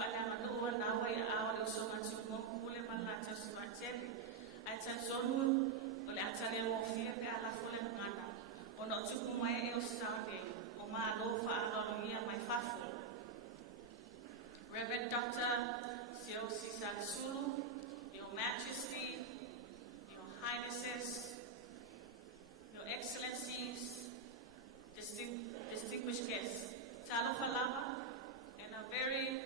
whaleanga lua na wai awa le uso matu mo kule malata suatele. Ai tan sonu o le atale mo fia pe ala fole ngana. O no tuku mai e o stande o ma lo fa alo ia mai fafu. Reverend Dr. Siosi Salisulu, Your Majesty, Your Highnesses, Your Excellencies, distinguished guests, Talofa Lava, and a very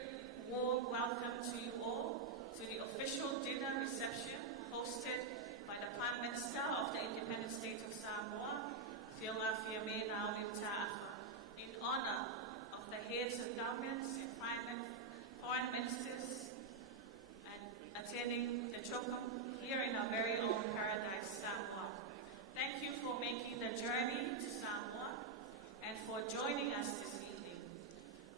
warm welcome to you all to the official dinner reception hosted by the Prime Minister of the Independent State of Samoa, Fiona Fiame Naomi Ta'afa, in honor of the heads of governments and foreign ministers and attending the Chokum here in our very own paradise, Samoa. Thank you for making the journey to Samoa and for joining us this evening.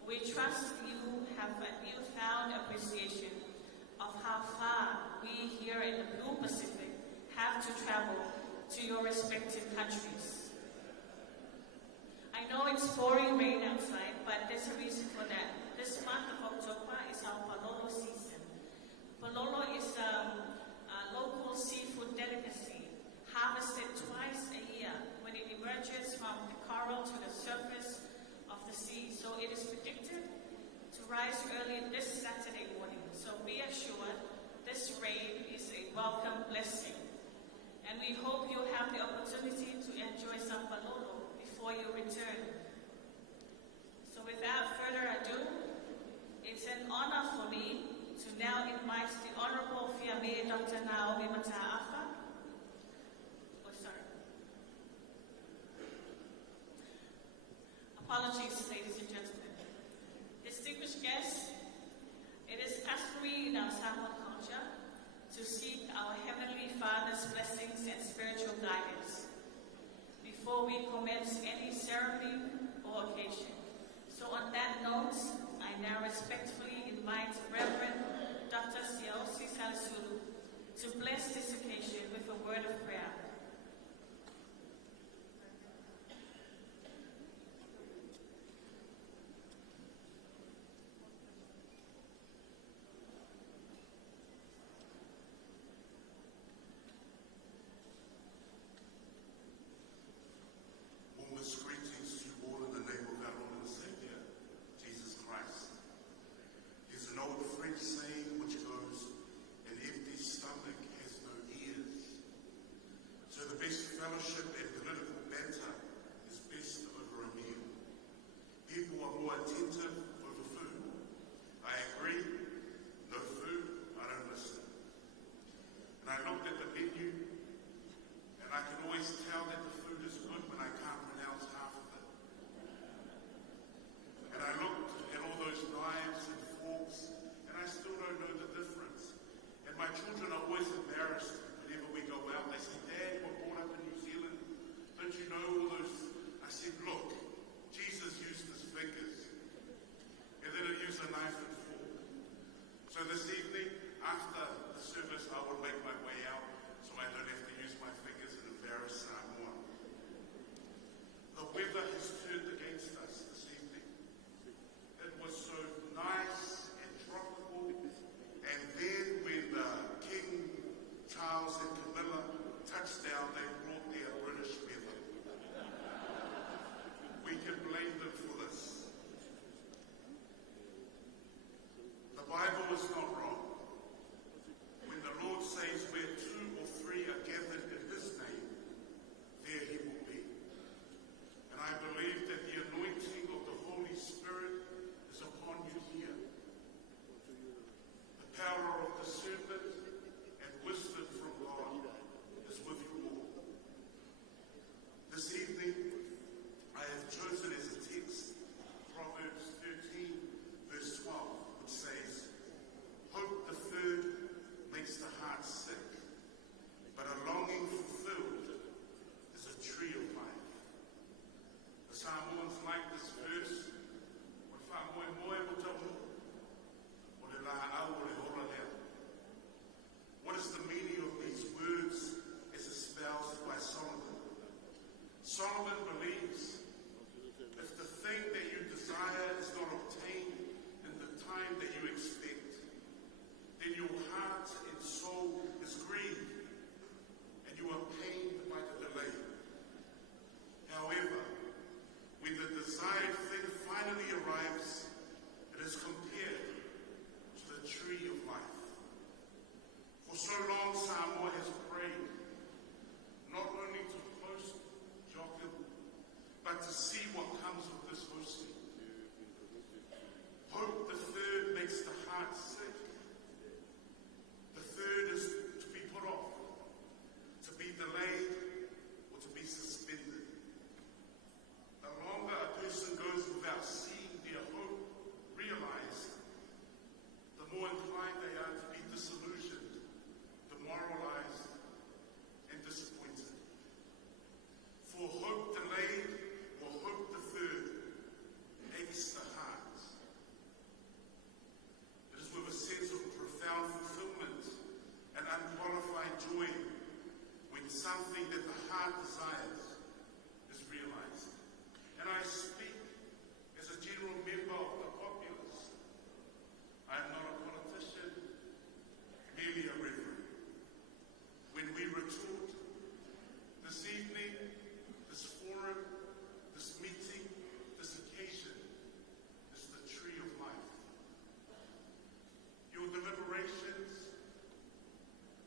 We trust you have a newfound appreciation of how far we here in the Blue Pacific have to travel to your respective countries. I know it's pouring rain outside, but there's a reason for that. This month of October is our Palolo season. Palolo is a local seafood delicacy harvested twice a year when it emerges from the coral to the surface of the sea. So it is predicted to rise early this Saturday morning. So be assured this rain is a welcome blessing. And we hope you have the opportunity to enjoy some Palolo before you return. So without further ado, it's an honor for me to now invite the Honorable Fiame Dr. Naomi Mata'afa. Apologies, ladies and gentlemen. Distinguished guests, it is customary in our Samoan culture to seek our Heavenly Father's blessings and spiritual guidance before we commence any ceremony or occasion. So on that note, I now respectfully invite Reverend Dr. Siosi Salisulu to bless this occasion with a word of prayer. Hope but to see what comes of this hosting. Hope deferred makes the heart sick. Deferred is to be put off, to be delayed, or to be suspended. The longer a person goes without seeing their hope realized, the more inclined they are to be disillusioned, demoralized, and disappointed. For hope delayed or hope deferred aches the heart. It is with a sense of profound fulfillment and unqualified joy when something that the heart desires is realized. And I speak as a general member of the populace. I am not a politician, merely a reverend. When we were taught this evening, this forum, this meeting, this occasion is the tree of life. Your deliberations,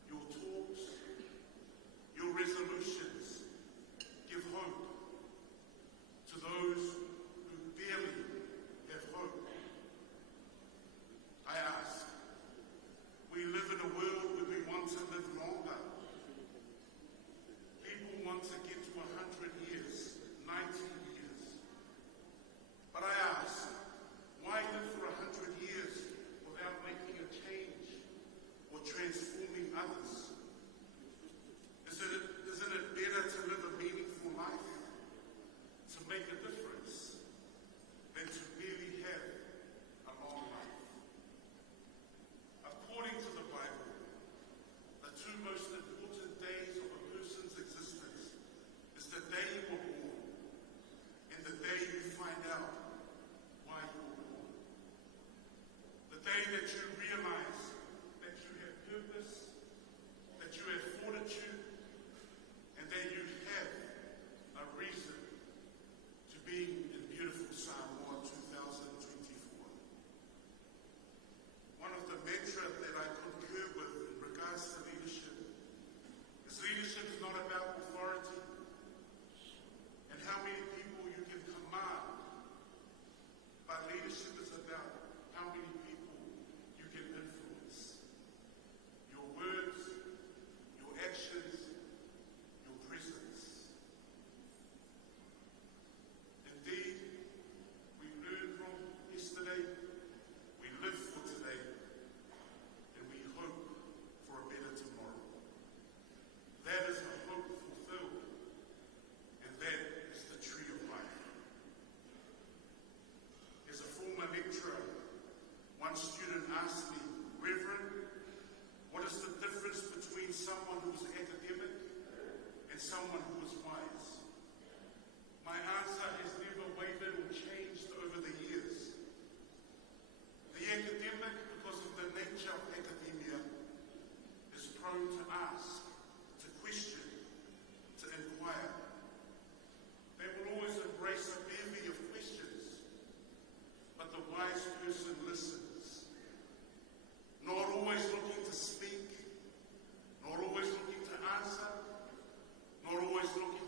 your talks, your resolutions give hope to those who barely have hope. I ask, we live in a world where we want to live longer. People want to get to 100 years, 90 years. But I ask, why live for 100 years without making a change or transforming others? Isn't it better to live a meaningful life, to make a difference, than to merely have a long life? According to the Bible, the two most important days of a person's existence is the day you were born and the day you find out why you were born. The day that you realize that you have purpose, that you have fortitude, and that you have a reason to be in beautiful Samoa 2024. One of the mantra that I concur with in regards to leadership is not about authority and how many people you can command, but leadership is about how many people you can influence. Your words, your actions, your presence. Indeed, we learned from yesterday, we live for today, and we hope for a better tomorrow. That is a hope fulfilled, and that is the tree of life. As a former lecturer, one student asked me, Reverend, what is the difference between someone who is academic and someone who is wise? My answer has never wavered or changed over the years. The academic, because of the nature of academia, is prone to ask, to question, to inquire. They will always embrace a bevy of questions, but the wise person listens, not always looking to speak, not always looking to answer, not always looking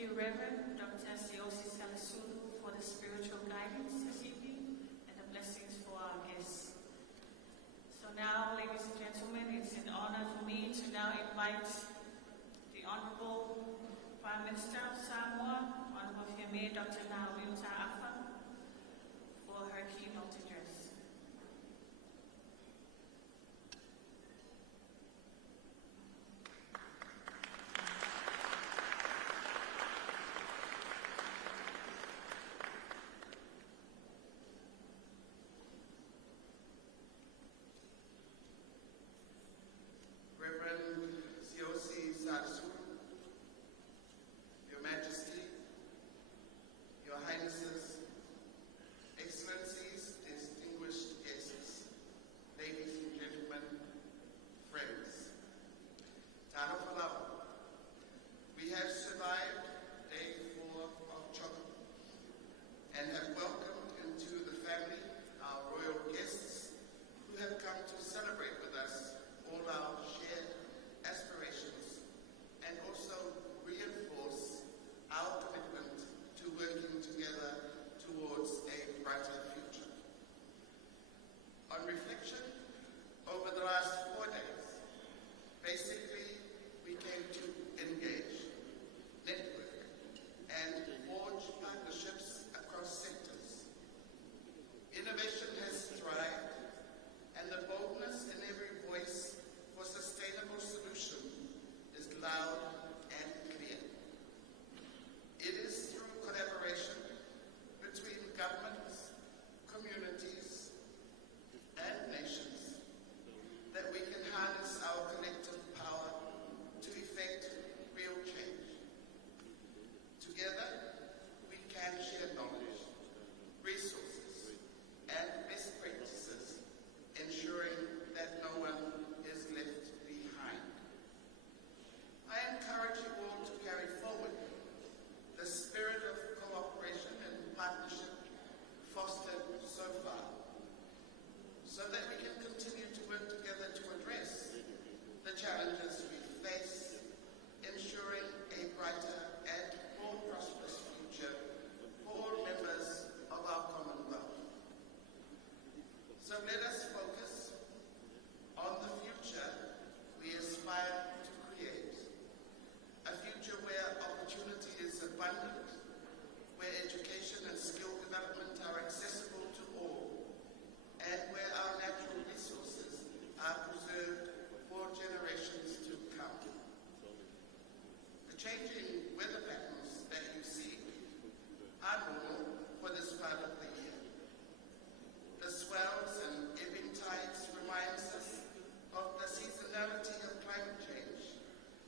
you, Reverend Dr. Siosi Salasulu, for the spiritual guidance this evening and the blessings for our guests. So now, ladies and gentlemen, it's an honor for me to now invite the Honorable Prime Minister of Samoa, Honorable Fiame Dr. Nawiuta Afa, for her keynote address. Reverend Siosi Salasulu, Your Majesty, Your Highnesses, Excellencies, distinguished guests, ladies and gentlemen, friends. Tano Falao, we have survived day 4 of Choko and have welcomed into the family our royal guests who have come to celebrate with us all our shared aspirations and also reinforce our commitment to working together towards a brighter future. On reflection, over the last 4 days, basically we came to engage, network, and forge partnerships across sectors. Innovation has thrived, and the boldness in every voice for sustainable solution is loud and clear. It is through collaboration between governments, communities, and nations that we can harness our collective power to effect real change. Together, we can share knowledge, resources, and best practices, ensuring that no one is left behind. I encourage you all to carry forward the spirit of cooperation and partnership fostered so far, so that we can continue to work together to address the challenges we face, ensuring a brighter and more prosperous future for all members of our Commonwealth. So let us focus on the future we aspire to create, a future where opportunity is abundant, where education and skill development are accessible to all, and where our natural resources are preserved for generations to come. The changing weather patterns that you see are normal for this part of the year. The swells and ebbing tides reminds us of the seasonality of climate change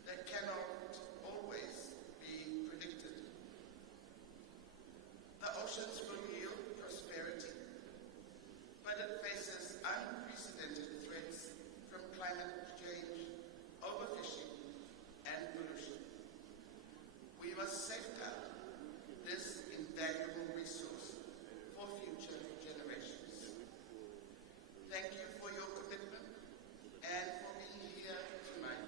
that cannot always be predicted. The oceans will yield prosperity, but it faces unprecedented threats from climate change, overfishing, and pollution. We must safeguard this invaluable resource for future generations. Thank you for your commitment and for being here tonight.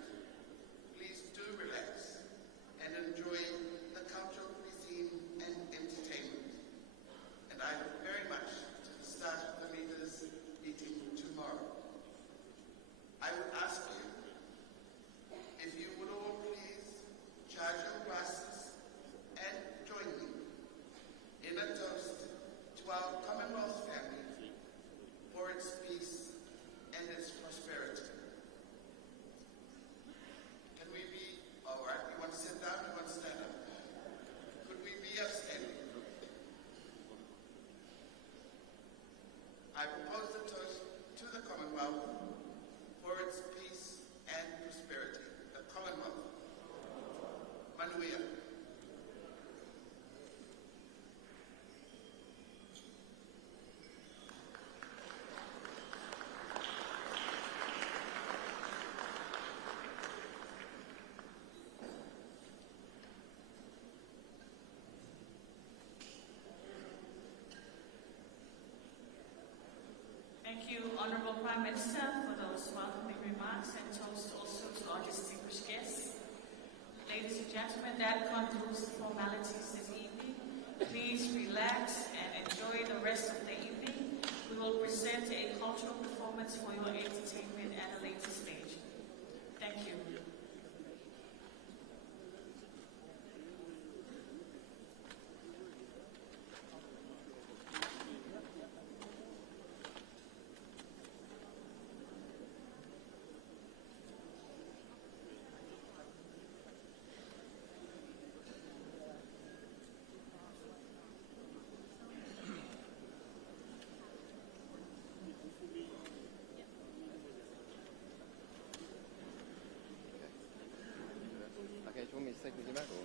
Please do relax and enjoy the cultural cuisine and entertainment. And I look very much to the start of the leaders' meeting tomorrow. I would ask you, if you would all please charge your glasses and join me in a toast to our Commonwealth family for its peace and its prosperity. Can we be, all right, you want to sit down, you want to stand up? Could we be upstanding? I propose the toast to the Commonwealth for its peace and prosperity. The Commonwealth. Manuia. Thank you, Honorable Prime Minister, for those welcoming remarks, and toast also to our distinguished guests. Ladies and gentlemen, that concludes the formalities this evening. Please relax and enjoy the rest of the evening. We will present a cultural performance for your entertainment at a later stage. Thank you. Okay, do you want me to take with you back? Or?